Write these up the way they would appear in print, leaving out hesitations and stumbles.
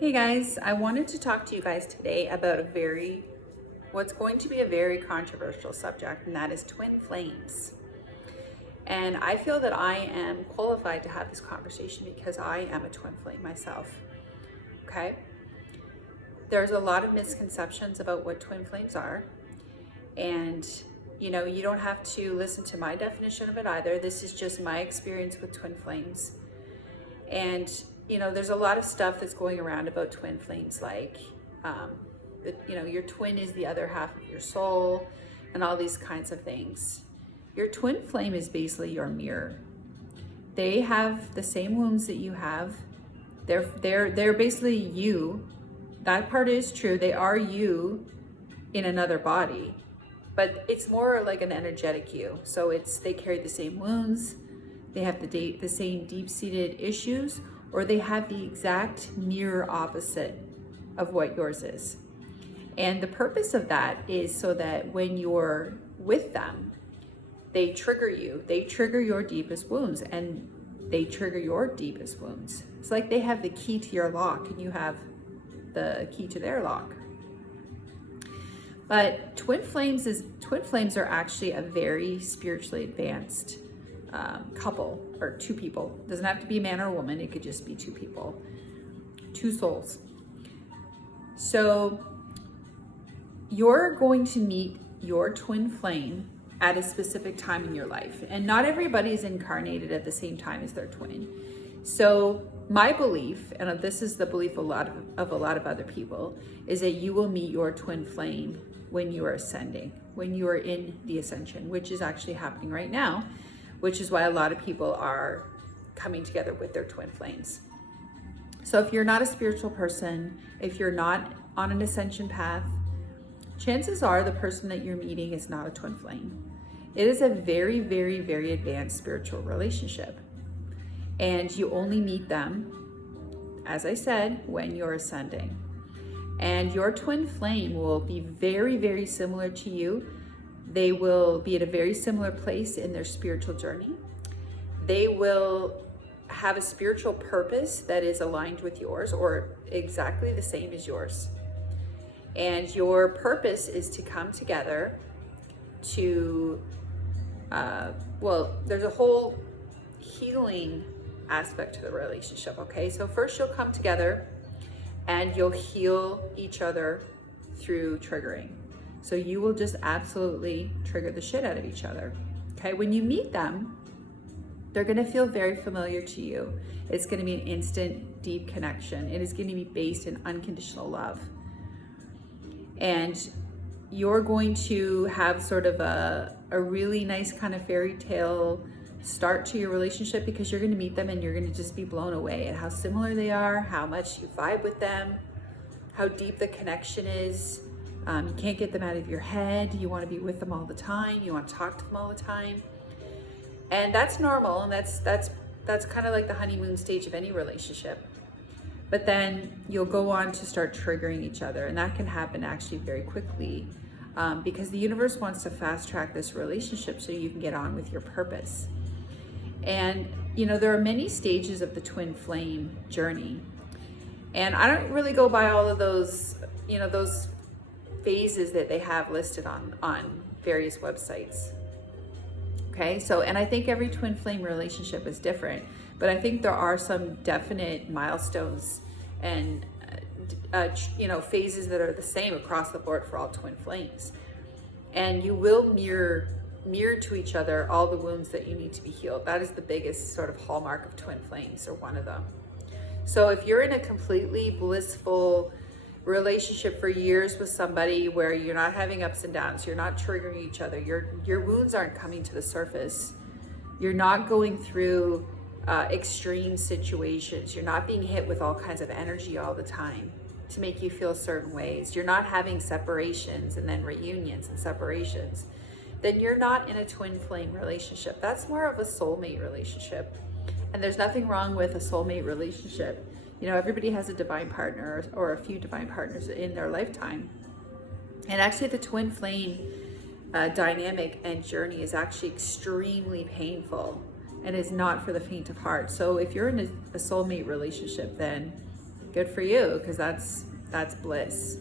Hey guys, I wanted to talk to you guys today about what's going to be a very controversial subject, and that is twin flames. And I feel that I am qualified to have this conversation because I am a twin flame myself. Okay? There's a lot of misconceptions about what twin flames are. And you don't have to listen to my definition of it either. This is just my experience with twin flames. And there's a lot of stuff that's going around about twin flames, like your twin is the other half of your soul, and all these kinds of things. Your twin flame is basically your mirror. They have the same wounds that you have. They're basically you. That part is true. They are you in another body, but it's more like an energetic you. So they carry the same wounds. They have the same deep-seated issues, or they have the exact mirror opposite of what yours is. And the purpose of that is so that when you're with them, they trigger you. They trigger your deepest wounds, and they trigger your deepest wounds. It's like they have the key to your lock, and you have the key to their lock. But twin flames are actually a very spiritually advanced couple, or two people. It doesn't have to be a man or a woman. It could just be two people, two souls. So you're going to meet your twin flame at a specific time in your life, and not everybody is incarnated at the same time as their twin. So my belief, and this is the belief of a lot of other people, is that you will meet your twin flame when you are ascending, when you are in the ascension, which is actually happening right now, which is why a lot of people are coming together with their twin flames. So if you're not a spiritual person, if you're not on an ascension path, chances are the person that you're meeting is not a twin flame. It is a very, very, very advanced spiritual relationship. And you only meet them, as I said, when you're ascending. And your twin flame will be very, very similar to you. They will be at a very similar place in their spiritual journey. They will have a spiritual purpose that is aligned with yours, or exactly the same as yours. And your purpose is to come together to, there's a whole healing aspect to the relationship, okay? So first you'll come together and you'll heal each other through triggering. So you will just absolutely trigger the shit out of each other, okay? When you meet them, they're gonna feel very familiar to you. It's gonna be an instant, deep connection. It is gonna be based in unconditional love. And you're going to have sort of a really nice kind of fairy tale start to your relationship, because you're going to meet them and you're going to just be blown away at how similar they are, how much you vibe with them, how deep the connection is. You can't get them out of your head. You want to be with them all the time. You want to talk to them all the time. And that's normal, and that's kind of like the honeymoon stage of any relationship. But then you'll go on to start triggering each other, and that can happen actually very quickly, because the universe wants to fast track this relationship so you can get on with your purpose. And there are many stages of the twin flame journey, and I don't really go by all of those those phases that they have listed on various websites. Okay, so, and I think every twin flame relationship is different, but I think there are some definite milestones and phases that are the same across the board for all twin flames. And you will mirror to each other all the wounds that you need to be healed. That is the biggest sort of hallmark of twin flames, or one of them. So if you're in a completely blissful relationship for years with somebody where you're not having ups and downs, you're not triggering each other, your wounds aren't coming to the surface, you're not going through extreme situations, you're not being hit with all kinds of energy all the time to make you feel certain ways, you're not having separations and then reunions and separations, then you're not in a twin flame relationship. That's more of a soulmate relationship. And there's nothing wrong with a soulmate relationship. Everybody has a divine partner or a few divine partners in their lifetime. And actually the twin flame dynamic and journey is actually extremely painful and is not for the faint of heart. So if you're in a soulmate relationship, then Good for you, because that's bliss.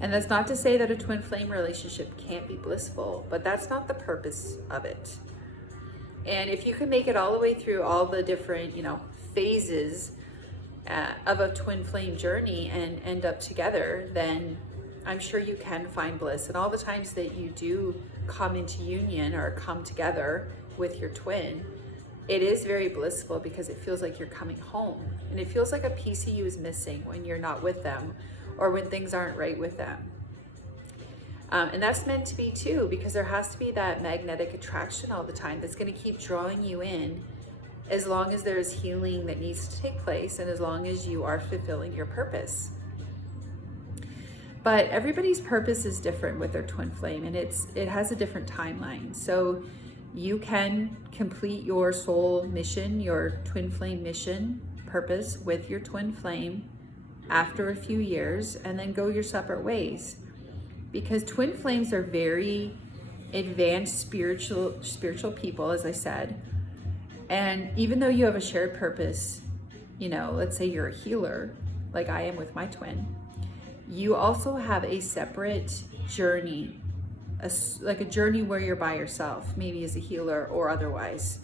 And that's not to say that a twin flame relationship can't be blissful, but that's not the purpose of it. And if you can make it all the way through all the different, phases of a twin flame journey and end up together, then I'm sure you can find bliss. And all the times that you do come into union or come together with your twin, it is very blissful because it feels like you're coming home. And it feels like a piece of you is missing when you're not with them or when things aren't right with them. And that's meant to be too, because there has to be that magnetic attraction all the time that's going to keep drawing you in as long as there's healing that needs to take place and as long as you are fulfilling your purpose. But everybody's purpose is different with their twin flame, and it has a different timeline. So you can complete your soul mission, your twin flame mission purpose with your twin flame after a few years and then go your separate ways. Because twin flames are very advanced spiritual people, as I said. And even though you have a shared purpose, let's say you're a healer, like I am with my twin, you also have a separate journey, like a journey where you're by yourself, maybe as a healer or otherwise.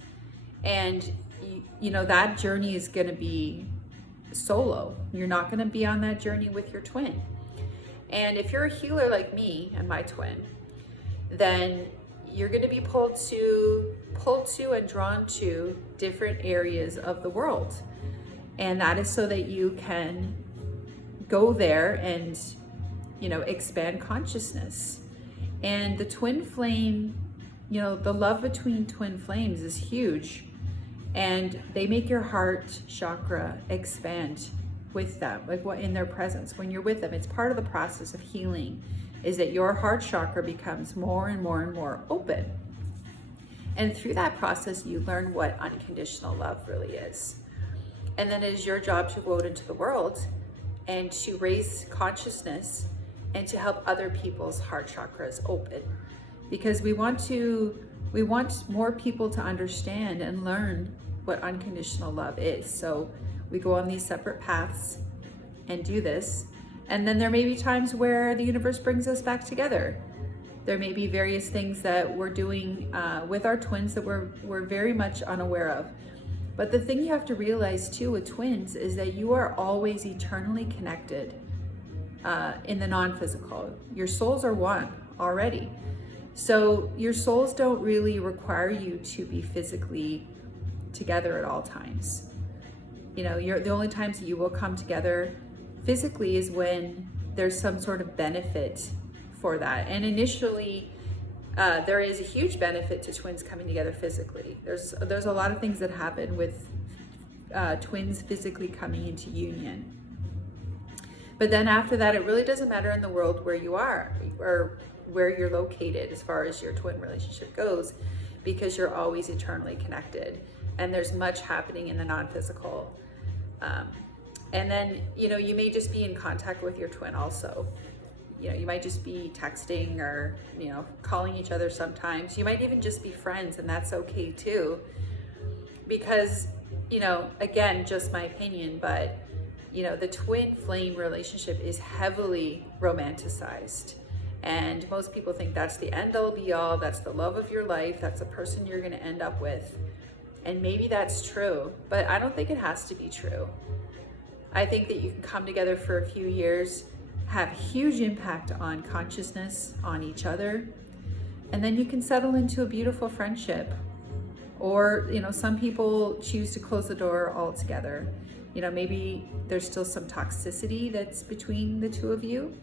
And that journey is going to be solo. You're not going to be on that journey with your twin. And if you're a healer like me and my twin, then you're going to be pulled to and drawn to different areas of the world. And that is so that you can go there and, expand consciousness. And the twin flame, the love between twin flames is huge. And they make your heart chakra expand with them, like what in their presence. When you're with them, it's part of the process of healing, is that your heart chakra becomes more and more and more open. And through that process, you learn what unconditional love really is. And then it is your job to go out into the world and to raise consciousness and to help other people's heart chakras open. Because we want more people to understand and learn what unconditional love is. So we go on these separate paths and do this. And then there may be times where the universe brings us back together. There may be various things that we're doing with our twins that we're very much unaware of. But the thing you have to realize too with twins is that you are always eternally connected in the non-physical. Your souls are one already. So your souls don't really require you to be physically together at all times. The only times that you will come together physically is when there's some sort of benefit for that. And initially, there is a huge benefit to twins coming together physically. There's a lot of things that happen with twins physically coming into union. But then after that, it really doesn't matter in the world where you are or where you're located as far as your twin relationship goes, because you're always eternally connected. And there's much happening in the non-physical. And then, you may just be in contact with your twin also. You might just be texting or, calling each other sometimes. You might even just be friends, and that's okay too. Because, again, just my opinion, but, the twin flame relationship is heavily romanticized. And most people think that's the end all be all, that's the love of your life, that's the person you're going to end up with. And maybe that's true, but I don't think it has to be true. I think that you can come together for a few years, have huge impact on consciousness, on each other, and then you can settle into a beautiful friendship. Or, some people choose to close the door altogether. Maybe there's still some toxicity that's between the two of you.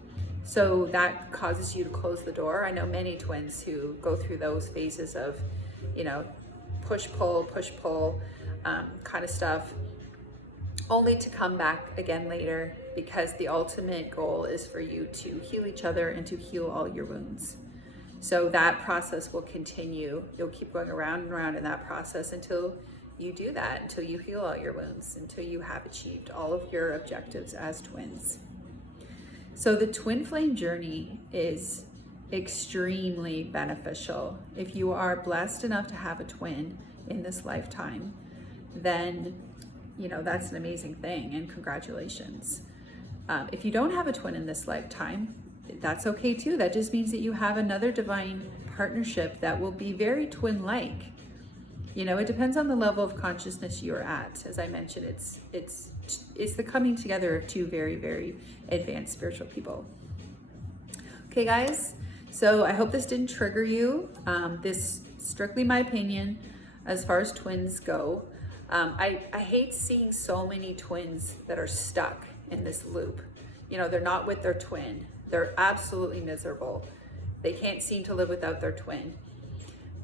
So that causes you to close the door. I know many twins who go through those phases of, push, pull kind of stuff, only to come back again later, because the ultimate goal is for you to heal each other and to heal all your wounds. So that process will continue. You'll keep going around and around in that process until you do that, until you heal all your wounds, until you have achieved all of your objectives as twins. So the twin flame journey is extremely beneficial. If you are blessed enough to have a twin in this lifetime, then you know, that's an amazing thing, and congratulations. If you don't have a twin in this lifetime, that's okay too. That just means that you have another divine partnership that will be very twin-like. You know, it depends on the level of consciousness you're at. As I mentioned, it's the coming together of two very, very advanced spiritual people. Okay, guys, so I hope this didn't trigger you. This strictly my opinion as far as twins go. I hate seeing so many twins that are stuck in this loop. You know, they're not with their twin. They're absolutely miserable. They can't seem to live without their twin.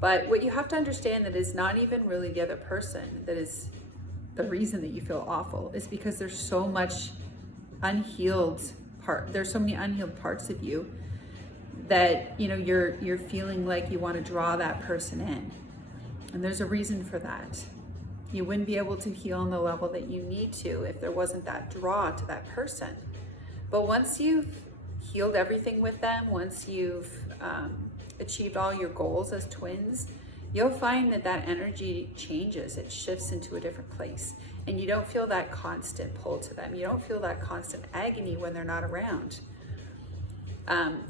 But what you have to understand that is not even really the other person that is the reason that you feel awful, is because there's so much unhealed there's so many unhealed parts of you that, you know, you're feeling like you want to draw that person in. And there's a reason for that. You wouldn't be able to heal on the level that you need to if there wasn't that draw to that person. But once you've healed everything with them, once you've achieved all your goals as twins, you'll find that that energy changes. It shifts into a different place, and you don't feel that constant pull to them. You don't feel that constant agony when they're not around.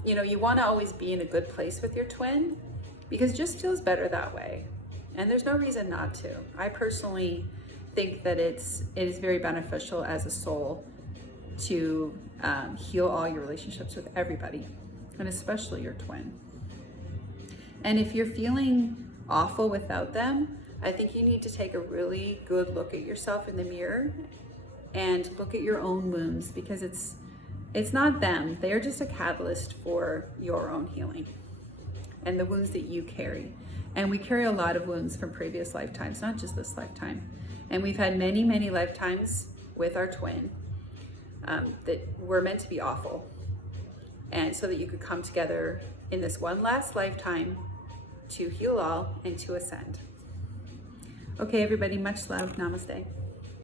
You know, you want to always be in a good place with your twin, because it just feels better that way, and there's no reason not to. I personally think that it is very beneficial as a soul to heal all your relationships with everybody, and especially your twin. And if you're feeling awful without them, I think you need to take a really good look at yourself in the mirror and look at your own wounds, because it's not them. They are just a catalyst for your own healing and the wounds that you carry. And we carry a lot of wounds from previous lifetimes, not just this lifetime. And we've had many, many lifetimes with our twin that were meant to be awful. And so that you could come together in this one last lifetime to heal all and to ascend. Okay, everybody, much love. Namaste.